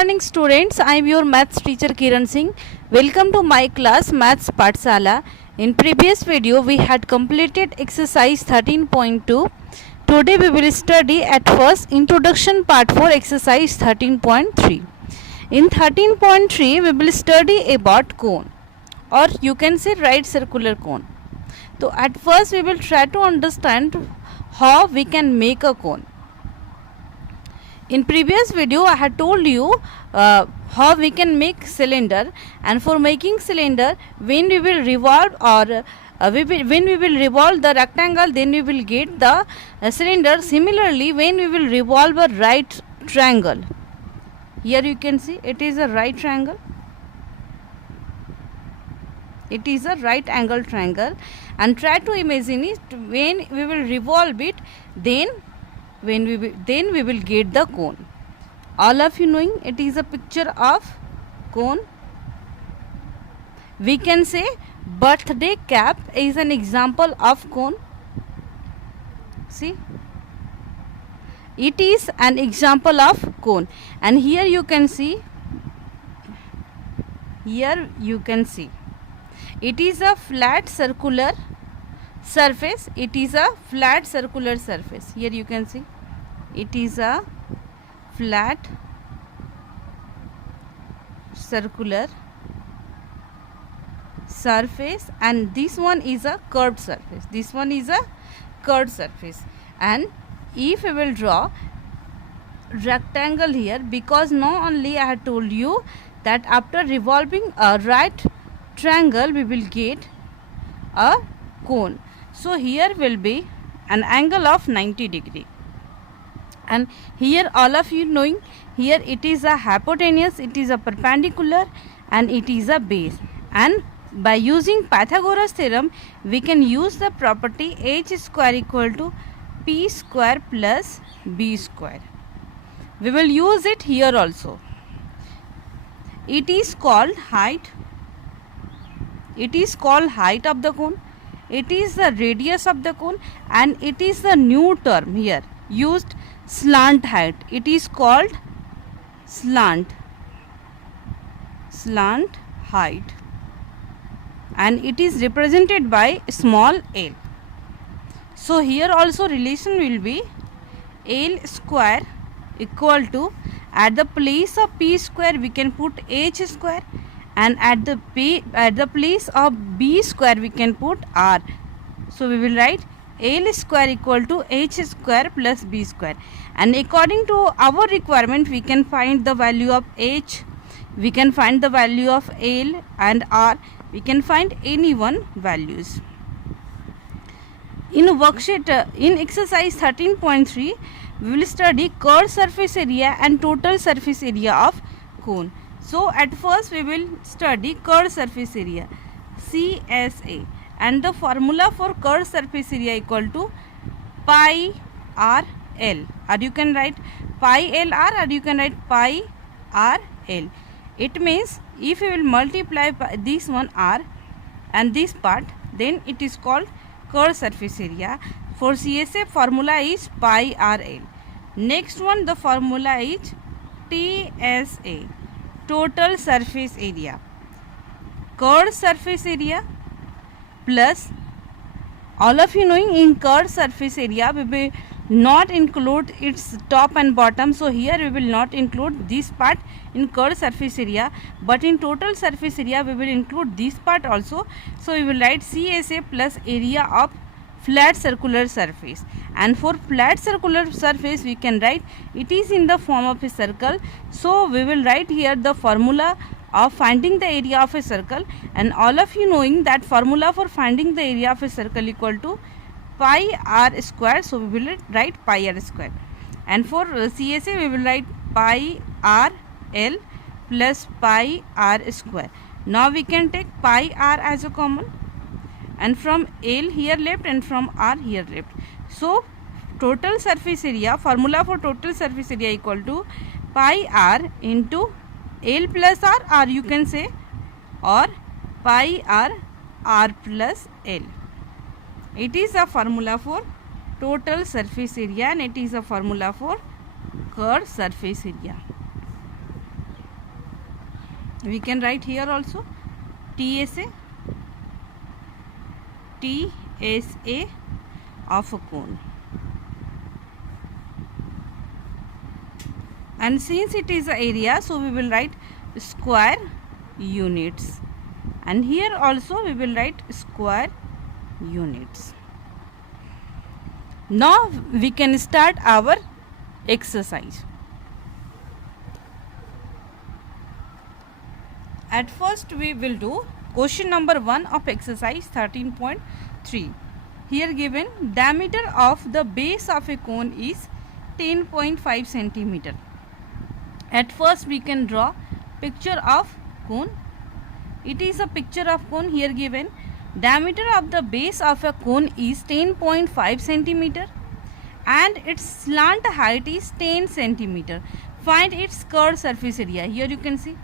morning students, I am your maths teacher Kiran Singh. Welcome to my class Maths Pathshala. In previous video we had completed exercise 13.2. Today we will study at first introduction part for exercise 13.3. In 13.3 we will study about cone, or you can say right circular cone. So at first we will try to understand how we can make a cone. In previous video I had told you how we can make cylinder, and for making cylinder, when we will revolve when we will revolve the rectangle, then we will get the cylinder. Similarly, when we will revolve a right triangle, here you can see it is a right triangle. It is a right angle triangle, and try to imagine it when we will revolve it, then we will get the cone. All of you knowing it is a picture of cone. We can say birthday cap is an example of cone. See, it is an example of cone, and here you can see it is a flat circular surface. It is a flat circular surface. Here you can see it is a flat circular surface, and this one is a curved surface. This one is a curved surface. And if we will draw rectangle here, because now only I had told you that after revolving a right triangle we will get a cone. So here will be an angle of 90 degree, and here all of you knowing here it is a hypotenuse, it is a perpendicular, and it is a base. And by using Pythagoras theorem we can use the property h square equal to p square plus b square. We will use it here also. It is called height. It is called height of the cone. It is the radius of the cone, and it is the new term here used, slant height. It is called slant height, and it is represented by small l. So here also relation will be l square equal to, at the place of p square we can put h square, and at the place of b square we can put r. So we will write l square equal to h square plus b square, and according to our requirement we can find the value of h, we can find the value of l and r, we can find any one values. In worksheet in exercise 13.3 we will study curved surface area and total surface area of cone. So at first we will study curved surface area, CSA, and the formula for curved surface area equal to pi r l, or you can write pi l r, or you can write pi r l. It means if we will multiply this one r and this part, then it is called curved surface area. For CSA formula is pi r l. Next one, the formula is TSA, total surface area. Curved surface area plus, all of you knowing in curved surface area we will not include its top and bottom. So here we will not include this part in curved surface area, but in total surface area we will include this part also. So we will write CSA plus area of flat circular surface, and for flat circular surface we can write it is in the form of a circle. So we will write here the formula of finding the area of a circle, and all of you knowing that formula for finding the area of a circle equal to pi r square. So we will write pi r square, and for CSA we will write pi r l plus pi r square. Now we can take pi r as a common, and from l here left and from r here left. So total surface area, formula for total surface area equal to pi r into l plus r, or you can say, or pi r plus l. It is a formula for total surface area, and it is a formula for curved surface area. We can write here also TSA of a cone. And since it is area, so we will write square units. And here also we will write square units. Now we can start our exercise. At first we will do question number 1 of exercise 13.3. Here given diameter of the base of a cone is 10.5 centimeter. At first we can draw picture of cone. It is a picture of cone here given. Diameter of the base of a cone is 10.5 centimeter and its slant height is 10 centimeter. Find its curved surface area. Here you can see.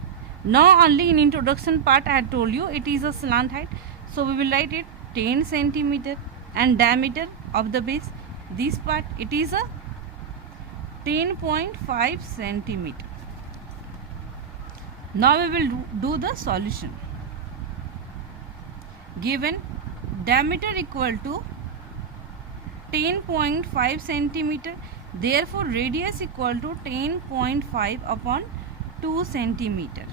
Now only in introduction part I had told you it is a slant height. So we will write it 10 centimeter and diameter of the base. This part it is a 10.5 centimeter. Now we will do the solution. Given diameter equal to 10.5 centimeter, therefore radius equal to 10.5 upon 2 centimeter.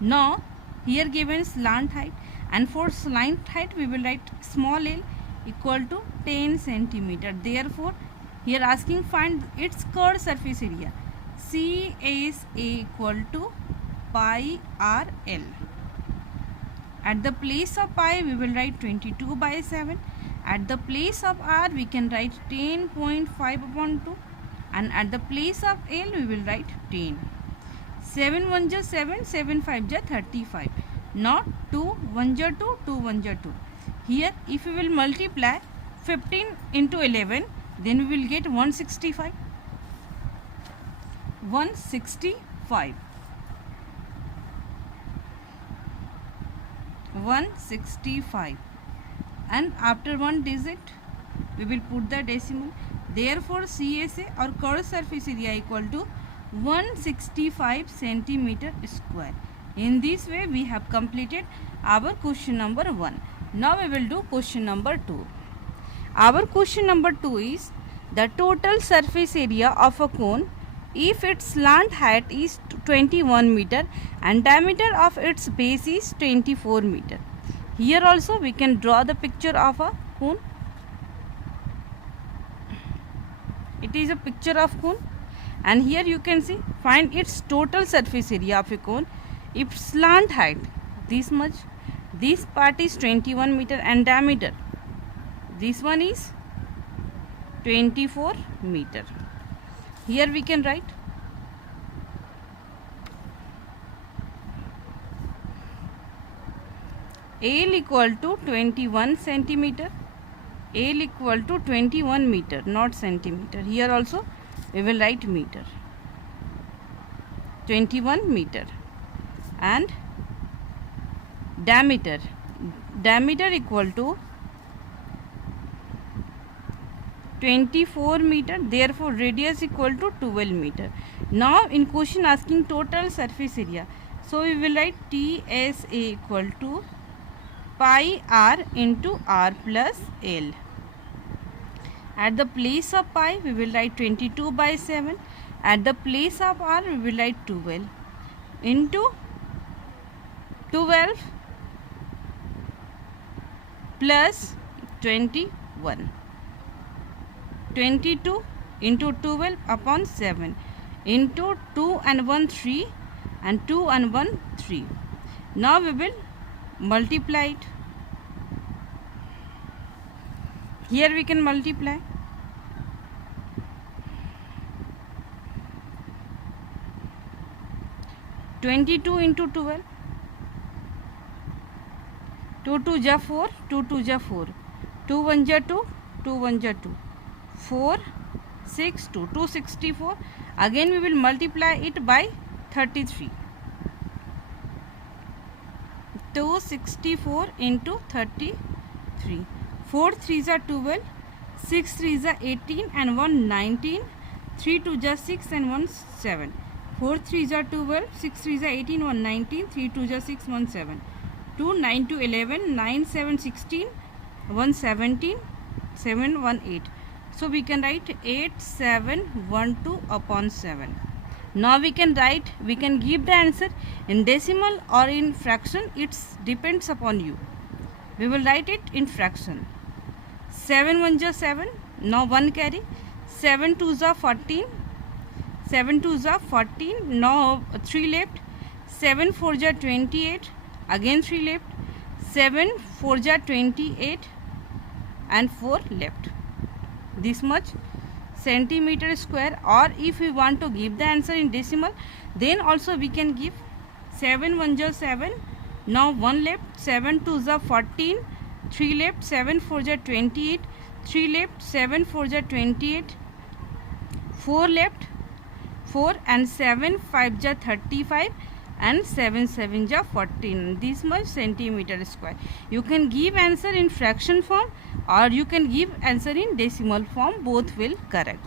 Now here given slant height, and for slant height we will write small l equal to 10 centimeter. Therefore here asking find its curved surface area. CSA equal to pi r l. At the place of pi we will write 22/7. At the place of r we can write 10.5 upon 2, and at the place of l we will write 10. 7 1 ja 7, 7 5 ja 35. Now 2 1 ja 2, 2 1 ja 2. Here if we will multiply 15 into 11, then we will get 165. 165. 165. And after one digit we will put the decimal. Therefore CSA or curved surface area equal to 165 centimeter square. In this way we have completed our question number 1. Now we will do question number 2. Our question number 2 is the total surface area of a cone if its slant height is 21 meter and diameter of its base is 24 meter. Here also we can draw the picture of a cone. It is a picture of cone, and here you can see find its total surface area of a cone if slant height this much, this part is 21 meter and diameter this one is 24 meter. Here we can write L equal to 21 centimeter, L equal to 21 meter, not centimeter. Here also we will write meter, 21 meter, and diameter equal to 24 meter, therefore radius equal to 12 meter. Now in question asking total surface area, so we will write TSA equal to pi r into r plus l. At the place of pi we will write 22/7. At the place of r we will write 12 into 12 plus 21. 22 into 12 upon 7 into 2 and 1 3 and 2 and 1 3. Now we will multiply it. Here we can multiply. (22) into 12. 2 2 ja 4, 2 2 ja 4, 2 1 ja 2, 2 1 ja 2, 4 6 2, 264. Again we will multiply it by 33. 264 into 33. 4 3s are 12, 6 3s are 18 and 1 19, 3 2 ja 6 and 1 7. 4 3s are 12, 6 3s are 18, 1 19, 3 2s are 6, 1 7, 2 9 2 11, 9 7 16, 1 17, 7 1 8. So we can write 8 7 1 2 upon 7. Now we can give the answer in decimal or in fraction. It depends upon you. We will write it in fraction. 7 1 is 7. Now 1 carry. 7 2s are 14. 7 2s are 14. Now 3 left. 7 4s are 28. Again 3 left. 7 4s are 28 and 4 left. This much centimeter square. Or if we want to give the answer in decimal, then also we can give 7 1 is 7. Now 1 left. 7 2s are 14. 3 left. 7 4s are 28. 3 left. 7 4s are 28. 4 left. 4 and 7 5 is 35 and 7 7 is 14. This much centimeter square. You can give answer in fraction form or you can give answer in decimal form. Both will correct.